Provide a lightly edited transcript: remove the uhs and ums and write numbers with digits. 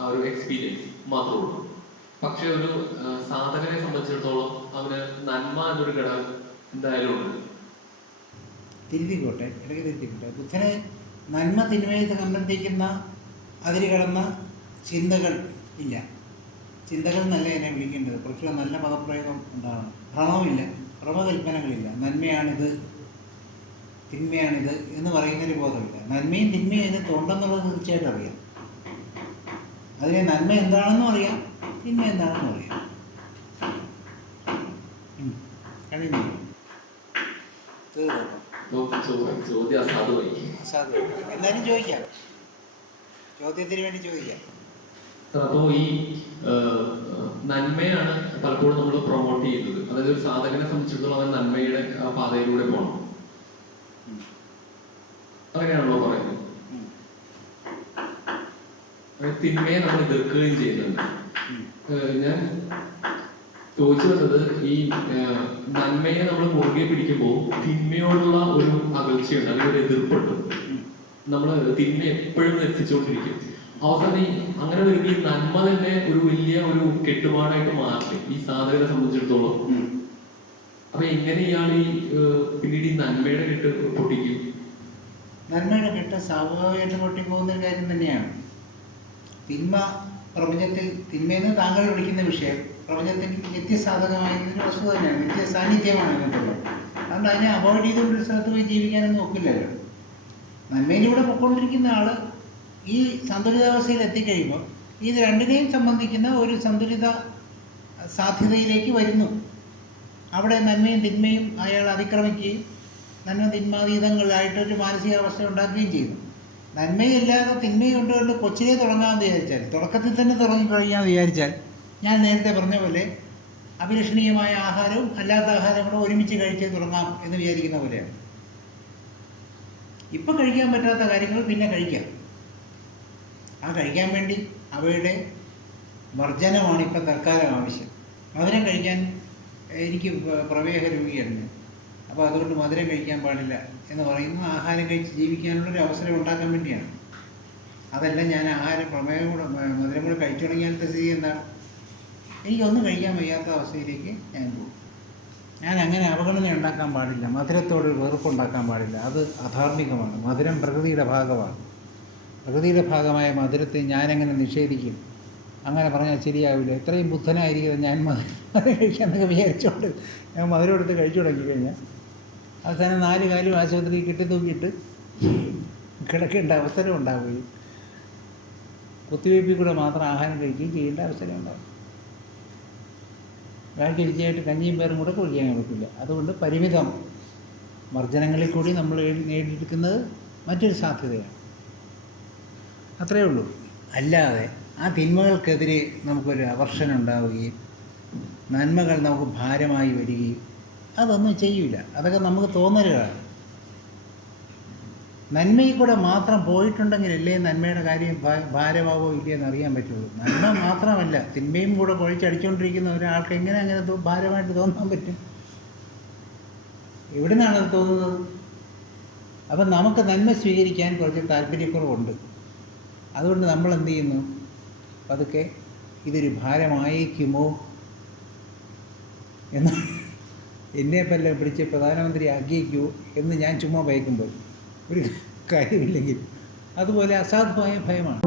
ആ ഒരു എക്സ്പീരിയൻസ് മാത്രമേ ഉള്ളൂ. പക്ഷെ ഒരു സാധകനെ സംബന്ധിച്ചിടത്തോളം അവന് നന്മ എന്നൊരു ഘടകം എന്തായാലും ഉണ്ട്. തിരുത്തിക്കോട്ടെ, ഇടയ്ക്ക് തിരുത്തിക്കോട്ടെ. ബുദ്ധനെ നന്മ തിന്മയെ സംബന്ധിക്കുന്ന അതിര് കടന്ന ചിന്തകൾ ഇല്ല. ചിന്തകൾ എന്നല്ല എന്നെ വിളിക്കേണ്ടത്, കുറച്ചുകൂടെ നല്ല പദപ്രയോഗം ഉണ്ടാകണം. ഭ്രമമില്ല, ഭ്രമകൽപ്പനകളില്ല. നന്മയാണിത് തിന്മയാണിത് എന്ന് പറയുന്നൊരു ബോധമില്ല. നന്മയും തിന്മയും അതിന് ഉണ്ടെന്നുള്ളത് തീർച്ചയായിട്ടും അറിയാം. അതിനെ നന്മ എന്താണെന്നും അറിയാം, തിന്മ എന്താണെന്നും അറിയാം. കഴിഞ്ഞു, ചോദ്യം അസാധുവായി. എന്നാലും ചോദിക്കാം, ചോദ്യത്തിന് വേണ്ടി ചോദിക്കാം. അപ്പോൾ ഈ നന്മയാണ് പലപ്പോഴും നമ്മൾ പ്രൊമോട്ട് ചെയ്യുന്നത്. അതായത് ഒരു സാധകനെ സംബന്ധിച്ചിടത്തോളം അവൻ നന്മയുടെ ആ പാതയിലൂടെ പോകണം, അങ്ങനെയാണല്ലോ പറയുന്നത്. തിന്മയെ നമ്മൾ എതിർക്കുകയും ചെയ്യുന്നുണ്ട്. ഞാൻ ചോദിച്ചു വന്നത് ഈ നന്മയെ നമ്മൾ മുറുകെ പിടിക്കുമ്പോൾ തിന്മയോടുള്ള ഒരു അകൽച്ചയുണ്ട്, അല്ലെങ്കിൽ ഒരു എതിർപ്പുണ്ട്. നമ്മൾ തിന്മ എപ്പോഴും എത്തിച്ചുകൊണ്ടിരിക്കും. അവസാനം അങ്ങനെ ഒരു ഈ നന്മ തന്നെ ഒരു വലിയ ഒരു കെട്ടുപാടായിട്ട് മാറി ഈ സാധകനെ സംബന്ധിച്ചിടത്തോളം. അപ്പൊ എങ്ങനെ ഇയാൾ ഈ പിന്നീട് ഈ നന്മയുടെ കെട്ട് പൊട്ടിക്കും? നന്മയുടെ കെട്ട് സ്വാഭാവികമായിട്ട് പൊട്ടിപ്പോകുന്ന ഒരു കാര്യം തന്നെയാണ്. തിന്മ പ്രപഞ്ചത്തിൽ, തിന്മയെന്ന് താങ്കൾ വിളിക്കുന്ന വിഷയം പ്രപഞ്ചത്തിൽ നിത്യസാധകമായിരുന്നൊരു വസ്തു തന്നെയാണ്, നിത്യ സാന്നിധ്യമാണ് ഇതിനകത്തുള്ളത്. അതുകൊണ്ട് അതിനെ അവോയ്ഡ് ചെയ്തുകൊണ്ട് ഒരു സ്ഥലത്ത് പോയി ജീവിക്കാനൊന്നും ഒക്കില്ലല്ലോ. നന്മയിലൂടെ പൊയ്ക്കൊണ്ടിരിക്കുന്ന ആൾ ഈ സന്തുലിതാവസ്ഥയിൽ എത്തിക്കഴിയുമ്പോൾ ഇത് രണ്ടിനെയും സംബന്ധിക്കുന്ന ഒരു സന്തുലിത സാധ്യതയിലേക്ക് വരുന്നു. അവിടെ നന്മയും തിന്മയും അയാൾ അതിക്രമിക്കുകയും നന്മ തിന്മാതീതങ്ങളായിട്ടൊരു മാനസികാവസ്ഥ ഉണ്ടാക്കുകയും ചെയ്യുന്നു. നന്മയില്ലാതെ തിന്മയും കൊണ്ടുകൊണ്ട് കൊച്ചിലെ തുടങ്ങാമെന്ന് വിചാരിച്ചാൽ, തുടക്കത്തിൽ തന്നെ തുടങ്ങിക്കഴിയാമെന്ന് വിചാരിച്ചാൽ, ഞാൻ നേരത്തെ പറഞ്ഞ പോലെ അഭിലഷണീയമായ ആഹാരവും അല്ലാത്ത ആഹാരങ്ങളും ഒരുമിച്ച് കഴിച്ച് തുടങ്ങാം എന്ന് വിചാരിക്കുന്ന പോലെയാണ്. ഇപ്പം കഴിക്കാൻ പറ്റാത്ത കാര്യങ്ങൾ പിന്നെ കഴിക്കാം. ആ കഴിക്കാൻ വേണ്ടി അവയുടെ വർജനമാണ് ഇപ്പം തൽക്കാലം ആവശ്യം. മധുരം കഴിക്കാൻ എനിക്ക് പ്രമേഹ രോഗിയാണ്, അപ്പോൾ അതുകൊണ്ട് മധുരം കഴിക്കാൻ പാടില്ല എന്ന് പറയുന്നു. ആഹാരം കഴിച്ച് ജീവിക്കാനുള്ളൊരു അവസരം ഉണ്ടാക്കാൻ വേണ്ടിയാണ്. അതല്ല, ഞാൻ ആഹാരം പ്രമേഹം കൂടെ മധുരം കൂടെ കഴിച്ചു തുടങ്ങിയാലത്തെ സ്ഥിതി എന്താണ്? എനിക്കൊന്നും കഴിക്കാൻ വയ്യാത്ത അവസ്ഥയിലേക്ക് ഞാൻ പോകും. ഞാൻ അങ്ങനെ അവഗണന ഉണ്ടാക്കാൻ പാടില്ല, മധുരത്തോട് വെറുപ്പുണ്ടാക്കാൻ പാടില്ല. അത് അധാർമികമാണ്. മധുരം പ്രകൃതിയുടെ ഭാഗമാണ്. പ്രകൃതിയുടെ ഭാഗമായ മധുരത്തെ ഞാനെങ്ങനെ നിഷേധിക്കും? അങ്ങനെ പറഞ്ഞാൽ ശരിയാവില്ല. എത്രയും ബുദ്ധനായിരിക്കും ഞാൻ മധുരം കഴിക്കാമെന്നൊക്കെ വിചാരിച്ചുകൊണ്ട് ഞാൻ മധുരം എടുത്ത് കഴിച്ചു തുടങ്ങിക്കഴിഞ്ഞാൽ അവസാനം 4 കാലും ആശുപത്രിയിൽ കെട്ടിത്തൂക്കിയിട്ട് കിടക്കേണ്ട അവസരം ഉണ്ടാവുകയും കുത്തിവയ്പ്പിൽ കൂടെ മാത്രം ആഹാരം കഴിക്കുകയും ചെയ്യേണ്ട അവസരം ഉണ്ടാകും. ഒരാൾക്ക് രുചിയായിട്ട് കഞ്ഞിയും പേരും കൂടെ കുടിക്കാൻ പറ്റില്ല. അതുകൊണ്ട് പരിമിതം വർജനങ്ങളിൽ കൂടി നമ്മൾ നേടിയെടുക്കുന്നത് മറ്റൊരു സാധ്യതയാണ്. അത്രയേ ഉള്ളൂ. അല്ലാതെ ആ തിന്മകൾക്കെതിരെ നമുക്കൊരു അവർഷനം ഉണ്ടാവുകയും നന്മകൾ നമുക്ക് ഭാരമായി വരികയും അതൊന്നും ചെയ്യില്ല. അതൊക്കെ നമുക്ക് തോന്നലുകളാണ്. നന്മയിൽ കൂടെ മാത്രം പോയിട്ടുണ്ടെങ്കിലല്ലേ നന്മയുടെ കാര്യം ഭാരമാവോ ഇല്ലയെന്ന് അറിയാൻ പറ്റുള്ളൂ. നന്മ മാത്രമല്ല, തിന്മയും കൂടെ കുഴച്ചടിച്ചുകൊണ്ടിരിക്കുന്ന ഒരാൾക്ക് എങ്ങനെ അങ്ങനെ ഭാരമായിട്ട് തോന്നാൻ പറ്റും? എവിടെ നിന്നാണത് തോന്നുന്നത്? അപ്പം നമുക്ക് നന്മ സ്വീകരിക്കാൻ കുറച്ച് താല്പര്യക്കുറവുണ്ട്. അതുകൊണ്ട് നമ്മൾ എന്ത് ചെയ്യുന്നു? പതുക്കെ ഇതൊരു ഭാരമായേക്കുമോ എന്ന് എന്നെപ്പല്ല പിടിച്ച് പ്രധാനമന്ത്രി ആക്കിയേക്കുമോ എന്ന് ഞാൻ ചുമ്മാ ഭയക്കുമ്പോൾ ഒരു കാര്യമില്ലെങ്കിൽ അതുപോലെ അസാധുവായ ഭയമാണ്.